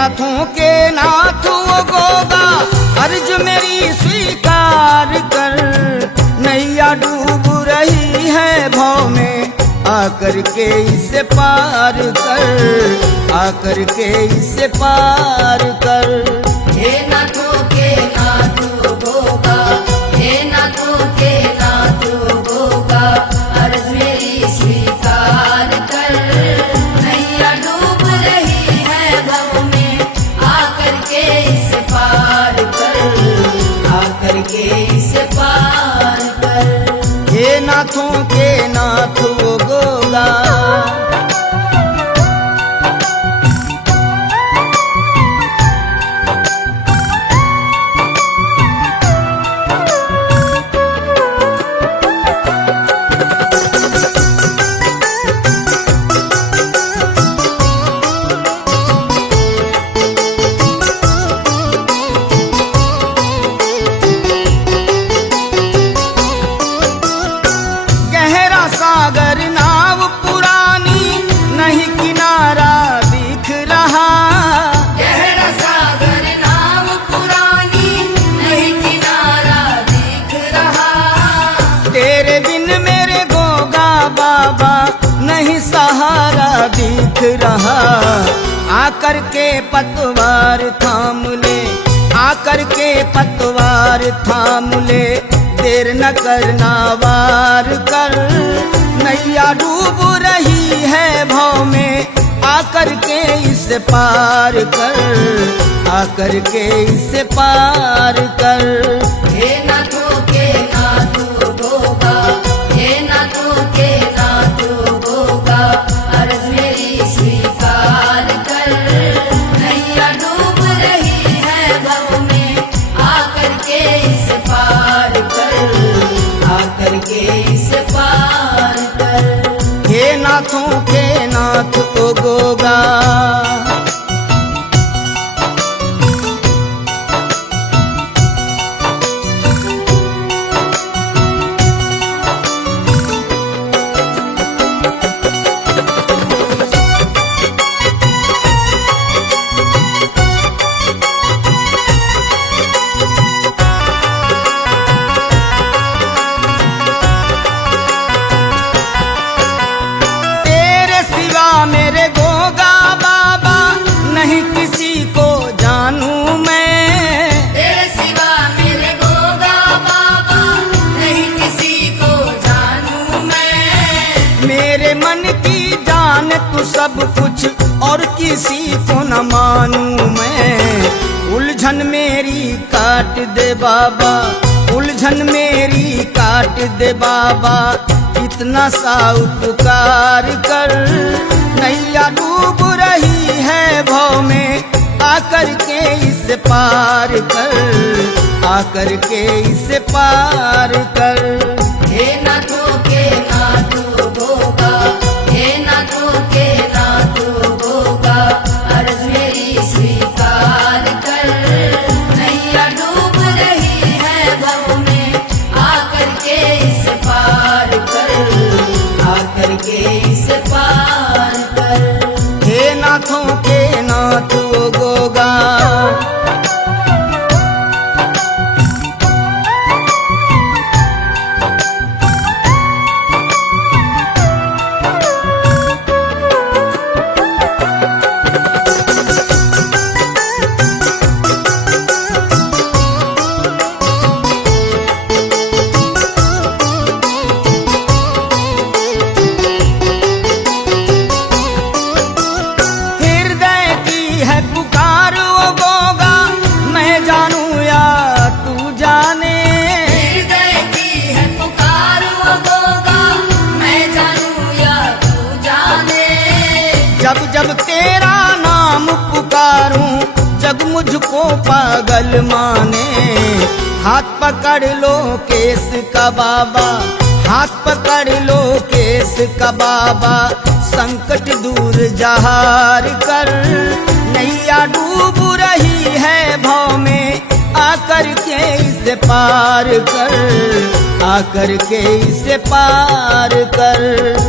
नाथों के नाथ वो गोगा, अर्ज मेरी स्वीकार कर। नैया डूब रही है भव में, आकर के इसे पार कर, आकर के इसे पार कर। हे नाथों के नाथ गोगा, हे नाथों के नाथ गोगा, अर्ज मेरी स्वीकार कर। नैया डूब रही है भव में, आकर के इस पार कर, आकर के इस पार कर। हे नाथों के नाथ वो गोगा। सागर नाव पुरानी, नहीं किनारा दिख रहा। गहरा सागर नाव पुरानी, नहीं किनारा दिख रहा। तेरे बिन मेरे गोगा बाबा, नहीं सहारा दिख रहा। आकर के पतवार थाम ले, आकर के पतवार थाम ले, देर न करना वार कर। नैया डूब रही है भव में, आकर के इस पार कर, आकर के इस पार कर। हे नाथों के नाथ गोगा, हे नाथों के नाथ गोगा, अर्ज मेरी स्वीकार कर। नैया डूब रही है भव में, आकर के इस पार कर, आकर के इस पार कर। हे नाथों के नाथ ओ गोगा। मेरे गोगा बाबा, नहीं किसी को जानूं मैं। तेरे सिवा मेरे गोगा बाबा, नहीं किसी को जानूं मैं। मेरे मन की जान तू सब कुछ, और किसी को न मानूं मैं। उलझन मेरी काट दे बाबा, उलझन मेरी काट दे बाबा, इतना सा उपकार कर। नैया डूब रही है भव में, आकर के इस पार कर, आकर के इस पार कर। हे नाथों के नाथ गोगा, हे नाथों के नाथ गोगा, अर्ज मेरी स्वीकार कर। नैया डूब रही है भव में, आकर के इस पार कर, आकर के इस पार कर। हे नाथों के नाथ वो गोगा। जब जब तेरा नाम पुकारूं, जग मुझको पागल माने। हाथ पकड़ लो केस का बाबा, हाथ पकड़ लो केस का बाबा, संकट दूर जहार कर। नैया डूब रही है भव में, आकर के इसे पार कर, आकर के इसे पार कर।